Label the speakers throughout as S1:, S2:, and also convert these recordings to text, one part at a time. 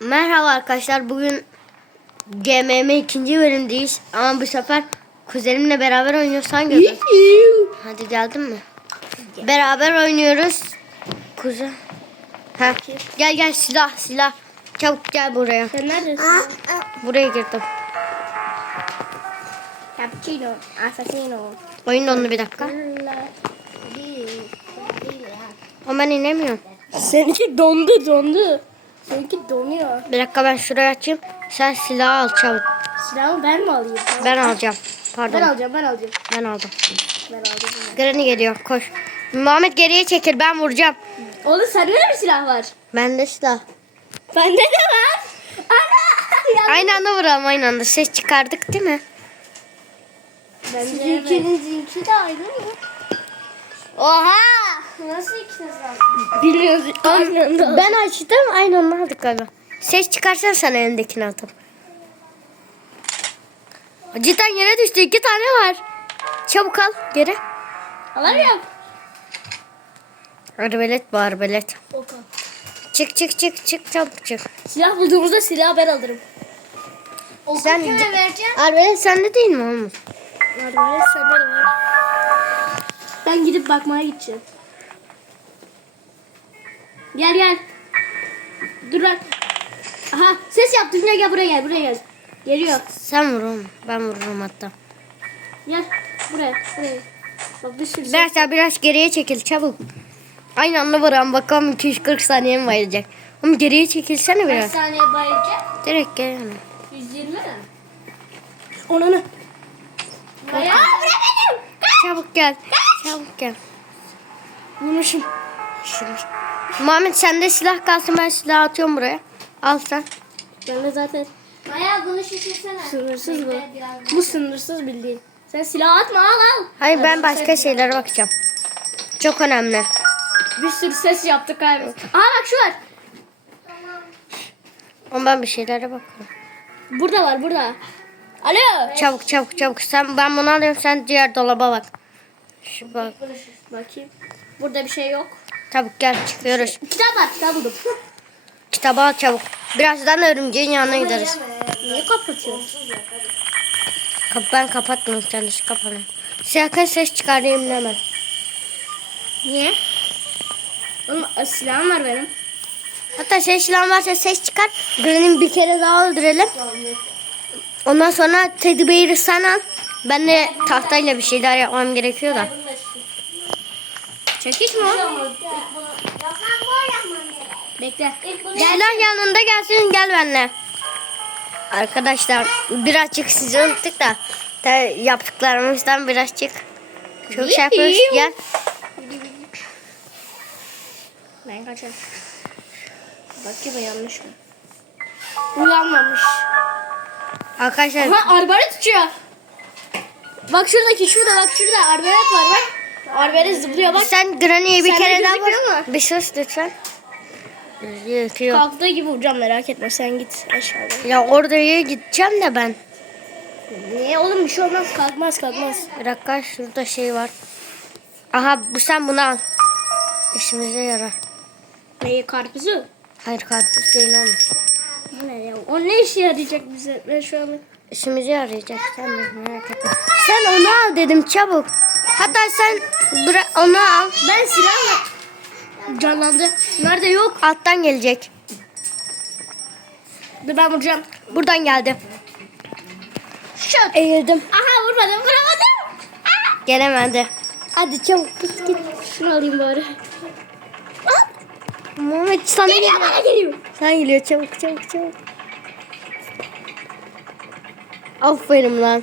S1: Merhaba arkadaşlar. Bugün GMM ikinci bölümdeyiz. Ama bu sefer kuzenimle beraber oynuyoruz. Hangi? Hadi geldin mi? Beraber oynuyoruz. Kuzen. Ha. Gel gel silah silah. Çabuk gel buraya.
S2: Sen neredesin?
S1: Buraya girdim.
S2: Cappuccino, assassino.
S1: Oyun dondu bir dakika. Ama ben inemiyorum.
S2: Seninki dondu dondu. Seninki donuyor.
S1: Bir dakika ben şuraya açayım. Sen silahı al çabuk.
S2: Silahımı ben mi alayım?
S1: Ben alacağım.
S2: Ben
S1: Pardon.
S2: alacağım ben alacağım.
S1: Ben aldım.
S2: Ben aldım.
S1: Granny geliyor. Koş. Muhammed geriye çekil. Ben vuracağım.
S2: Oğlum sende de bir silah var.
S1: Bende silah.
S2: Bende de var. Ana!
S1: Aynı anda vuralım aynı anda. Ses çıkardık değil mi?
S2: Bence ikinizinki de aynı mı? Oha! Nasıl ikiniz var? Bilmiyoruz. Aynı anda.
S1: Ben açtım aynı anda aldık galiba. Ses çıkarsan sana elindekini atıp. Cidden yere düştü. iki tane var. Çabuk al geri.
S2: Alamıyorum.
S1: Arbelet bu arbelet.
S2: Oka.
S1: Çık çık çık çık çabuk çık.
S2: Silah bulduğumuzda silahı ben alırım. Oku
S1: Sen-
S2: kime vereceğim?
S1: Arbelet sende değil mi oğlum?
S2: Var sende de var. Ben gidip bakmaya gideceğim. Gel gel. Dur lan. Aha ses yaptım gel gel buraya gel buraya gel. Geliyor.
S1: Sen vur oğlum. Ben vururum hatta.
S2: Gel buraya buraya. Bak bir sürü ses.
S1: Biraz daha biraz geriye çekil çabuk. Aynı anda vuran bakalım 240 saniye mi bayılacak. Oğlum geriye çekilsene
S2: Kaç
S1: biraz.
S2: saniye bayılacak?
S1: Direkt gel. yani.
S2: 120 mi? Onanı. Bayağı. Aa bırak benim.
S1: Çabuk gel. Çabuk gel.
S2: Vurmuşum.
S1: Şunu. Muhammed sende silah kalsın ben silah atıyorum buraya. Al sen.
S2: Ben de zaten
S3: Bayağı bunu şişirsene.
S2: sınırsız bu. Bu sınırsız bildiğin. Sen silah atma al al.
S1: Hayır ben başka şeylere bakacağım. Çok önemli.
S2: Bir sürü ses yaptık abi. Aa bak şu var.
S1: Ama ben bir şeylere bakıyorum.
S2: Burada var burada. Alo.
S1: Çabuk çabuk çabuk. Sen ben bunu alıyorum sen diğer dolaba bak. Şu bak.
S2: Bakayım. Burada bir şey yok.
S1: Çabuk gel çıkıyoruz.
S2: Kitap var kitap buldum.
S1: Kitabı al çabuk. Birazdan örümceğin yanına gideriz.
S2: Niye kapatıyorsun?
S1: Kap ben kapatmıyorum kendisi kapanıyor. Sakın ses çıkarayım hemen.
S2: Niye? Oğlum e, silahım var benim.
S1: Hatta ses silahın varsa ses çıkar. Granny'mi bir kere daha öldürelim. Ondan sonra Teddy Bear'ı sen al. Ben de tahtayla bir şeyler yapmam gerekiyor da.
S2: Çekiş mi? Bekle.
S1: Silah yanında gelsin gel benimle. Arkadaşlar birazcık sizi unuttuk da yaptıklarımızdan birazcık çok şey yapıyoruz. Gel.
S2: Ben kaçarım. Bakayım yanlış mı? Uyanmamış.
S1: Arkadaşlar
S2: Aha arbalet uçuyor. Bak şuradaki şurada bak şurada arbalet var bak. Arbalet zıplıyor bak.
S1: sen Granny'ye bir kere daha vur. Bir sus lütfen. Gözüküyor.
S2: Kalktığı gibi vuracağım merak etme sen git aşağıda.
S1: Ya oraya gideceğim de ben.
S2: Niye oğlum bir şey olmaz kalkmaz kalkmaz.
S1: Bir dakika şurada şey var. Aha bu sen bunu al. İşimize yarar.
S2: Neyi karpuzu?
S1: Hayır karpuz değil oğlum.
S2: Ne ya? O ne işe yarayacak bize? Ben şu an
S1: İşimize yarayacak sen de merak etme. Sen onu al dedim çabuk. Hatta sen onu al.
S2: ben silahla canlandı. Nerede yok?
S1: Alttan gelecek.
S2: Dur ben vuracağım.
S1: Buradan geldi.
S2: Şut.
S1: Eğildim.
S2: Aha vurmadım vuramadım. Aa!
S1: Gelemedi. Hadi çabuk git git.
S2: Şunu alayım bari.
S1: Muhammed sana
S2: Geliyor
S1: geliyor.
S2: bana geliyor.
S1: Sen geliyor çabuk çabuk çabuk. Aferin lan.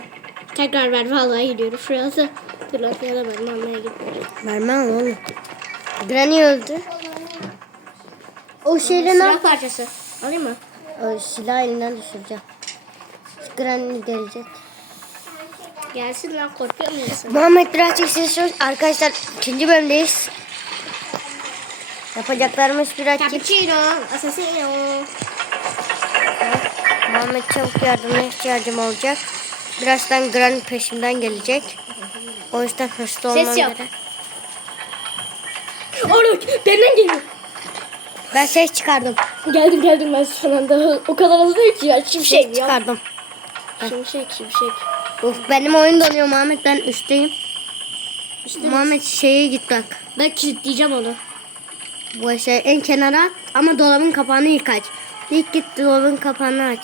S2: Tekrar ver vallahi gidiyorum. Şurası tırlatmaya ben almaya gidiyorum.
S1: Vermem oğlum. Granny öldü. O şeyle ne yap?
S2: parçası. Alayım mı?
S1: O silah elinden düşüreceğim. Granny delecek.
S2: Gelsin lan korkuyor musun?
S1: Muhammed birazcık ses sus. Arkadaşlar ikinci bölümdeyiz. Yapacaklarımız birazcık.
S2: Cappuccino, assassino.
S1: Muhammed çabuk yardıma ihtiyacım olacak. Birazdan Granny peşimden gelecek. O yüzden hırslı olmam
S2: Ses yap.
S1: gerek.
S2: Oğlum benden geliyor.
S1: Ben ses çıkardım.
S2: Geldim geldim ben son anda. O kadar hızlı ki ya. Şimşek
S1: Ses
S2: ya.
S1: çıkardım.
S2: Şimşek şimşek.
S1: Of benim oyun donuyor Muhammed ben üstteyim. Muhammed şeye git bak.
S2: Ben kilitleyeceğim onu.
S1: Bu şey en kenara at ama dolabın kapağını ilk aç. İlk git dolabın kapağını aç.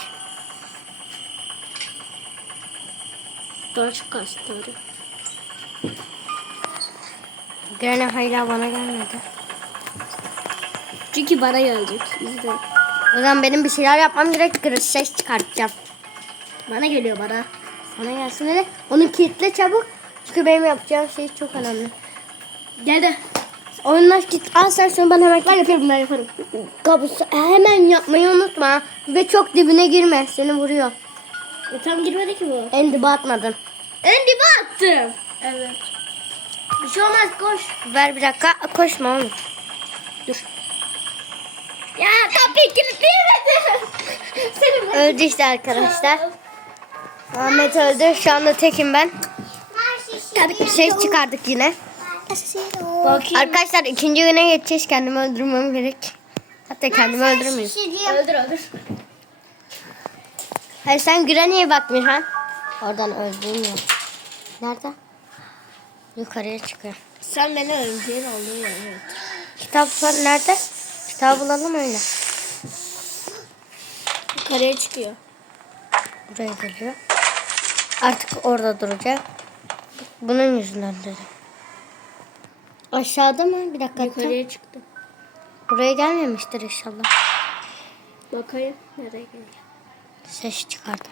S2: Daha çok kalsın doğru.
S1: Granny hala bana gelmedi.
S2: Çünkü bana gelecek. İzle.
S1: O zaman benim bir şeyler yapmam gerek. Gırış ses çıkartacağım.
S2: Bana geliyor bana.
S1: Bana gelsin hele. Onu kilitle çabuk. Çünkü benim yapacağım şey çok önemli.
S2: Geldi.
S1: Oyunlar git al sen şunu ben hemen
S2: Ben yaparım ben yaparım.
S1: Kabus hemen yapmayı unutma. Ve çok dibine girme. Seni vuruyor.
S2: E, tam girmedi ki bu.
S1: En dibe atmadın.
S2: En dibe attım. Evet. Bir şey olmaz koş.
S1: Ver bir dakika. Koşma oğlum.
S2: Ya kapıyı kilitleyemedim. Senin
S1: Öldü işte arkadaşlar. Ahmet öldü. Şu anda tekim ben. Tabii ses çıkardık yine.
S2: Bakayım.
S1: Arkadaşlar ikinci güne geçeceğiz. Kendimi öldürmem gerek. Hatta kendimi öldürmeyeyim.
S2: Öldür öldür.
S1: Hayır sen Granny'e bak Mirhan. Oradan öldüğüm yok. Nerede? Yukarıya çıkıyor.
S2: Sen beni öldüğün olduğu yer. Evet.
S1: Kitap var nerede? Kitap bulalım öyle.
S2: Yukarıya çıkıyor.
S1: Buraya geliyor. Artık orada duracak. Bunun yüzünden dedim. Aşağıda mı? Bir dakika.
S2: Yukarıya çıktı.
S1: Buraya gelmemiştir inşallah.
S2: Bakayım nereye geliyor.
S1: Ses çıkardım.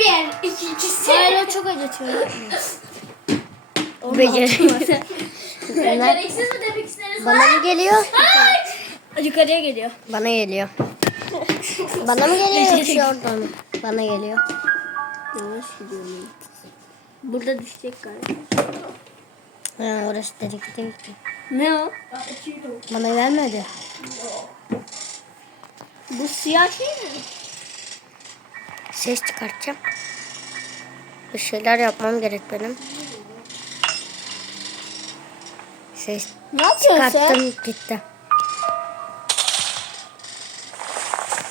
S2: Bir. İkincisi. Hayır o çok acıtıyor.
S1: Beceri.
S3: Beceriksiz mi demek istediniz?
S1: Bana mı geliyor?
S2: Yukarıya geliyor.
S1: Bana geliyor. Bana mı geliyor yoksa oradan mı? Bana geliyor.
S2: Yavaş gidiyorum. Burada düşecek galiba.
S1: Ha, orası dedik değil ki.
S2: Ne o?
S1: Bana gelmedi.
S2: Bu siyah şey mi?
S1: Ses çıkartacağım. Bir şeyler yapmam gerek benim. Ses
S2: Ne yapıyorsun sen?
S1: çıkarttım gitti.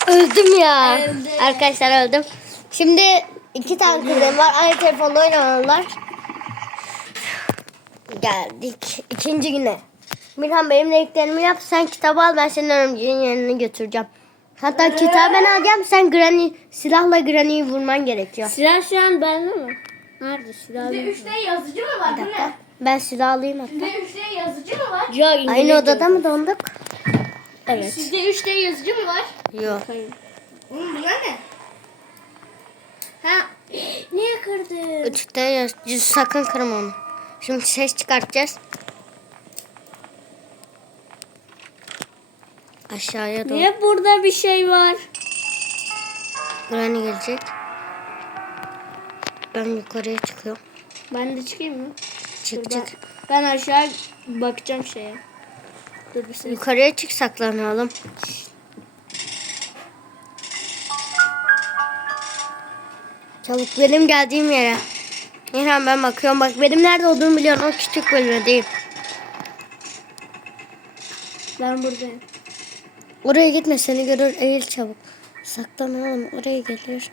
S1: Öldüm ya.
S2: Öldü.
S1: Arkadaşlar öldüm. Şimdi iki tane kuzenim var. Aynı telefonda oynamalılar. Geldik ikinci güne. Mirhan benim dediklerimi yap. Sen kitabı al ben senin örümceğin yerine götüreceğim. Hatta kitabı ben alacağım. Sen Granny, silahla Granny'yi vurman gerekiyor.
S2: Silah şu an bende mi? Nerede silah?
S3: Sizde 3D yazıcı mı var?
S1: Bir dakika. Ben silah alayım hatta.
S3: Sizde 3D yazıcı mı var?
S2: Ya
S1: Aynı odada mı donduk?
S2: Evet.
S3: Sizde 3D yazıcı mı var?
S1: Yok.
S2: Hayır.
S3: Oğlum bu ne?
S2: Ha. Niye kırdın?
S1: Üçte yaz- sakın kırma onu. Şimdi ses çıkartacağız. Aşağıya doğru.
S2: Niye burada bir şey var?
S1: Granny gelecek. Ben yukarıya çıkıyorum.
S2: Ben de çıkayım mı?
S1: Çık
S2: Şuradan.
S1: çık.
S2: Ben aşağı bakacağım şeye. Dur bir ses.
S1: Yukarıya çık saklanalım. Çabuk benim geldiğim yere. Nihal ben bakıyorum. Bak benim nerede olduğumu biliyorum. O küçük bölümde değil.
S2: Ben buradayım.
S1: Oraya gitme seni görür eğil çabuk. Saklan oğlum oraya gelir.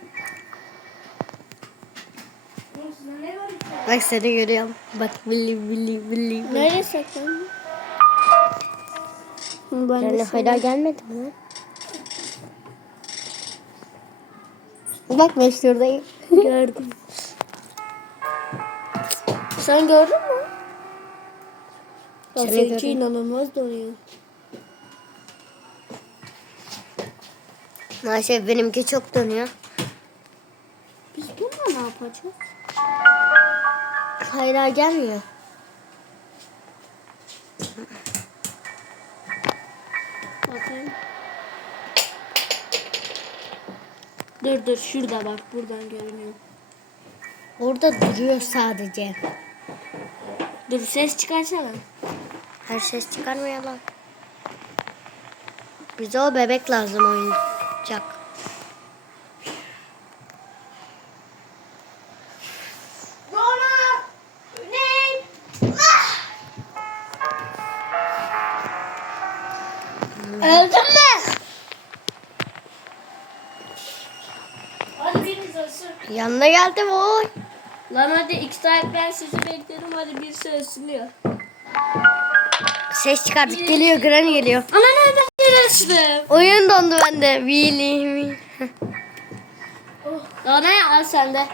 S1: Bak seni görüyorum. Bak billi billi. billi.
S2: Nereye saklandın? Ben
S1: Yani hala gelmedi mi lan? Bak ben şuradayım.
S2: gördüm. Sen gördün mü?
S1: Seni gördüm.
S2: inanılmaz donuyor.
S1: Maalesef benimki çok dönüyor.
S2: Biz bununla ne yapacağız?
S1: Hala gelmiyor.
S2: Bakayım. Dur dur şurada bak buradan görünüyor.
S1: Orada duruyor sadece.
S2: Dur ses çıkarsana.
S1: Her ses çıkarmayalım. Bize o bebek lazım oyuncak
S3: çıkacak. Ah!
S4: Öldün mü?
S2: Hadi biriniz ölsün.
S1: Yanına geldim oy.
S2: Lan hadi iki saat ben sizi bekledim hadi bir söz sunuyor.
S1: Ses çıkardık geliyor Granny geliyor.
S2: Ana nerede? Gelirsin?
S1: Oyun dondu bende. Willy mi?
S2: Ana al sen de.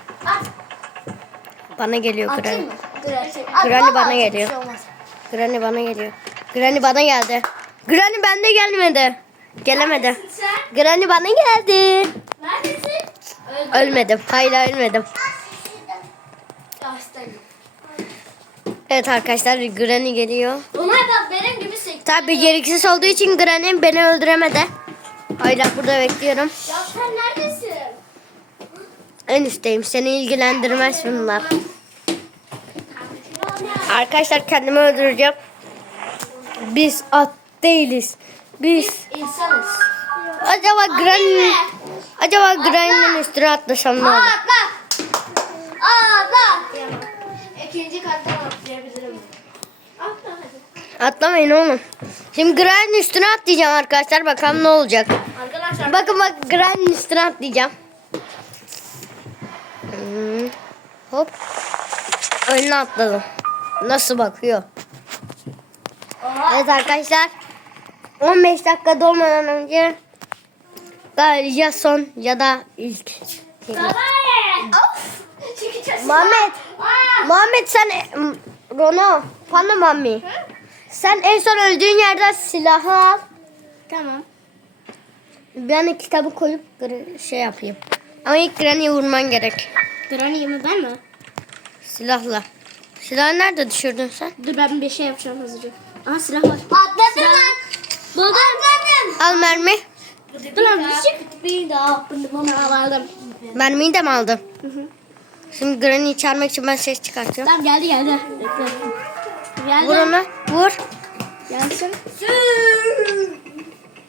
S1: Bana geliyor Granny.
S4: Atayım mı? Dur.
S1: Granny bana geliyor.
S4: bir şey olmaz.
S1: Granny bana geliyor. Granny bana geldi. Granny bende gelmedi. Gelemedi.
S2: Sen
S1: Granny bana geldi.
S2: neredesin? Öldüm.
S1: Ölmedim. Hala ölmedim. Evet arkadaşlar Granny geliyor.
S4: Onlar da benim gibi sekti.
S1: Tabi beceriksiz olduğu için Granny beni öldüremedi. Hala burada bekliyorum.
S2: Ya sen neredesin?
S1: En üstteyim. Seni ilgilendirmez bunlar. Arkadaşlar kendimi öldüreceğim. Biz at değiliz. Biz
S4: İnsanız.
S1: acaba Granny acaba Granny'nin üstüne atlasam ne olur?
S4: Atla. İkinci kattan atlayabilirim.
S2: Atla hadi.
S1: Atlamayın oğlum. Şimdi Granny'nin üstüne atlayacağım arkadaşlar. Bakalım ne olacak.
S2: Arkadaşlar
S1: Bakın bak Granny'nin üstüne atlayacağım. Hmm. Hop. Önüne atladım. Nasıl bakıyor? Evet arkadaşlar. 15 dakika dolmadan önce galiba ya son ya da ilk. Muhammed. Muhammed sen Rono. Panda Mami. Sen en son öldüğün yerden silahı al.
S2: Tamam.
S1: Ben kitabı koyup şey yapayım. Ama ilk Granny'yi vurman gerek.
S2: Granny mi ben mi?
S1: Silahla. Silahı nerede düşürdün sen?
S2: Dur ben bir şey yapacağım hızlıca. Aha silah var.
S4: Atladın lan.
S2: Buldum.
S1: Al mermi.
S2: Dur lan düşük. Bir daha. Bunu aldım.
S1: Mermiyi de mi aldın? Şimdi Granny'yi çağırmak için ben ses çıkartıyorum.
S2: Tamam geldi geldi. Bekle. Geldi.
S1: Vur onu. Vur.
S2: Gelsin.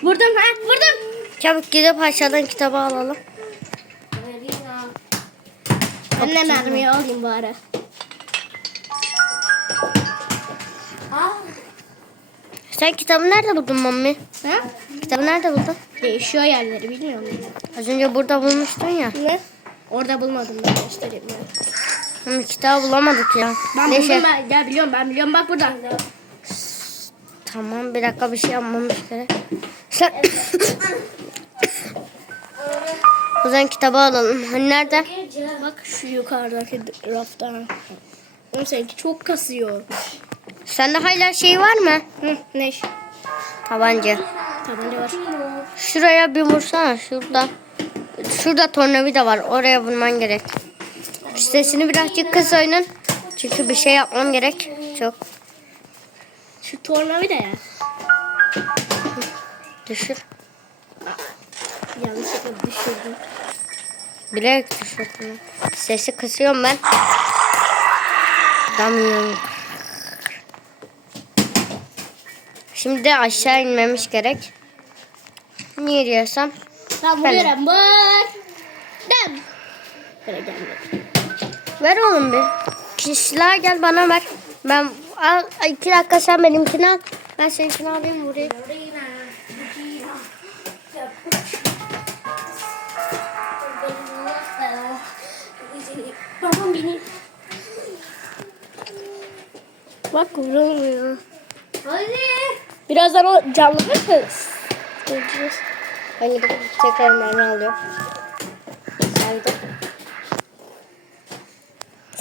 S2: Vurdum ha vurdum.
S1: Çabuk gidip aşağıdan kitabı alalım.
S2: Ben de mermiyi alayım bari.
S1: Sen kitabı nerede buldun Mami?
S2: Ha?
S1: Kitabı nerede buldun?
S2: Değişiyor yerleri biliyor musun?
S1: Az önce burada bulmuştun ya.
S2: Ne? Orada bulmadım ben göstereyim ben.
S1: Hı, kitabı bulamadık ya.
S2: Ben
S1: Neyse.
S2: buldum ben. Gel biliyorum ben biliyorum bak burada.
S1: Tamam bir dakika bir şey yapmamız gerek. Sen... o zaman kitabı alalım. Hani nerede?
S2: Bak şu yukarıdaki rafta. Oğlum seninki çok kasıyor.
S1: Sende hala şey var mı?
S2: Hı, ne?
S1: Tabanca.
S2: Tabanca var.
S1: Şuraya bir vursana. Şurada. Şurada tornavida var. Oraya vurman gerek. Sesini birazcık kıs oyunun. Çünkü bir şey yapmam gerek. Çok.
S2: Şu tornavida ya.
S1: Düşür.
S2: Yanlışlıkla düşürdüm.
S1: Bilerek düşürdüm. Sesi kısıyorum ben. Damıyorum. Şimdi aşağı inmemiş gerek. Niye diyorsam. Ben
S2: vuruyorum. Vur. Dem. Böyle.
S1: Ver oğlum bir. Kişiler gel bana ver. Ben al iki dakika sen benimkini al. Ben seninkini alayım buraya.
S2: Babam beni. Bak vurulmuyor.
S4: Hadi.
S2: Birazdan o canlanır kız.
S1: Göreceğiz. Ben gidip tekrar mermi alıyorum. Haydi.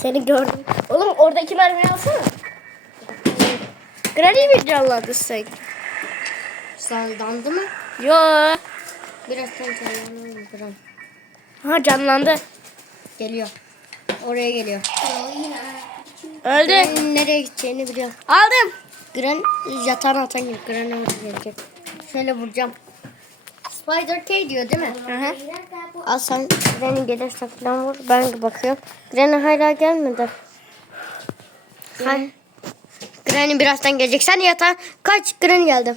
S2: Seni gördüm. Oğlum oradaki mermiyi alsana. Granny mi canlandı sen?
S1: Saldandı mı?
S2: Yo.
S1: Biraz sonra saldandı.
S2: Ha canlandı.
S1: Geliyor. Oraya geliyor.
S2: Öldü.
S1: Granny'nin nereye gideceğini biliyor.
S2: Aldım.
S1: Gran yatağına atan gibi. Granny oraya gelecek. Şöyle vuracağım. Spider K diyor değil mi?
S2: Hı hı.
S1: Al sen Granny gelirse falan vur. Ben bakıyorum. Granny hala gelmedi. Hay. Granny birazdan gelecek. Sen yatağa kaç Granny geldi.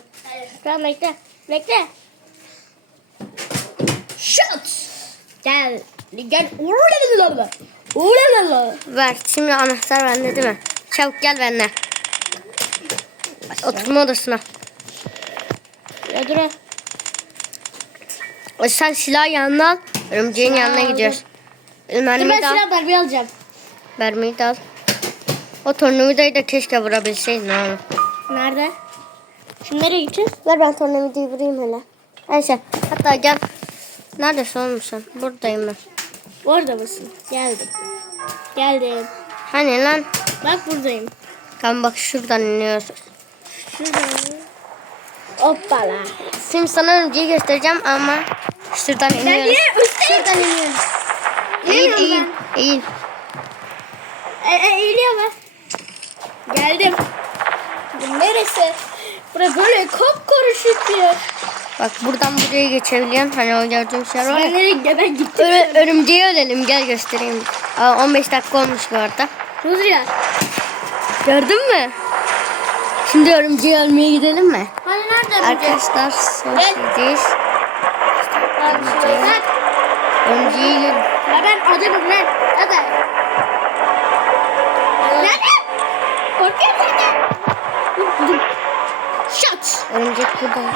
S2: Tamam bekle. Bekle. Şut. Gel. Gel.
S1: Ver. Şimdi anahtar bende değil mi? Çabuk gel benimle. Oturma odasına.
S2: Ya öldüre.
S1: O sen silah yanına al. Örümceğin yanına gidiyoruz.
S2: Dur ben
S1: Mermiyi de al.
S2: silah darbe alacağım.
S1: Mermiyi de al. O tornavidayı da keşke vurabilseydin oğlum.
S2: Nerede? Şimdi nereye gideceğiz?
S1: Ver ben tornavidayı vurayım hele. Ayşe hatta gel. Neredesin oğlum sen? Buradayım ben.
S2: Orada mısın? Geldim. Geldim.
S1: Hani lan?
S2: Bak buradayım.
S1: Tamam bak şuradan iniyoruz.
S2: Şurada. Hoppala.
S1: Şimdi sana örümceği göstereceğim ama şuradan
S2: Ben
S1: iniyoruz.
S2: niye İniyorum
S1: eğil eğil.
S2: E, e, eğiliyor mu? Geldim. Bu neresi? Bura böyle kopkarışık bir yer.
S1: Bak buradan buraya geçebiliyorsun. Hani o gördüğüm şey var ya.
S2: nereye gidiyorum? Ben gittim.
S1: Ö- örümceği ölelim gel göstereyim. Aa, 15 dakika olmuş bu arada.
S2: Rüzgar.
S1: Gördün mü? Şimdi örümceği ölmeye gidelim mi?
S2: Hani nerede
S1: Arkadaşlar.
S2: Arkadaşlar.
S1: Örümceği.
S2: Ya ben adamım lan. Hadi. Buldum. Shot.
S1: Örümcek burada.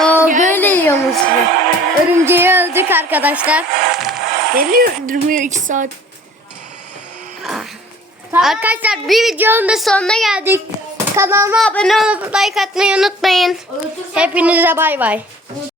S1: Oo böyle yiyormuş bu. Örümceği öldük arkadaşlar.
S2: Beni öldürmüyor iki saat.
S1: Arkadaşlar bir videonun da sonuna geldik. Kanalıma abone olup like atmayı unutmayın. Hepinize bay bay.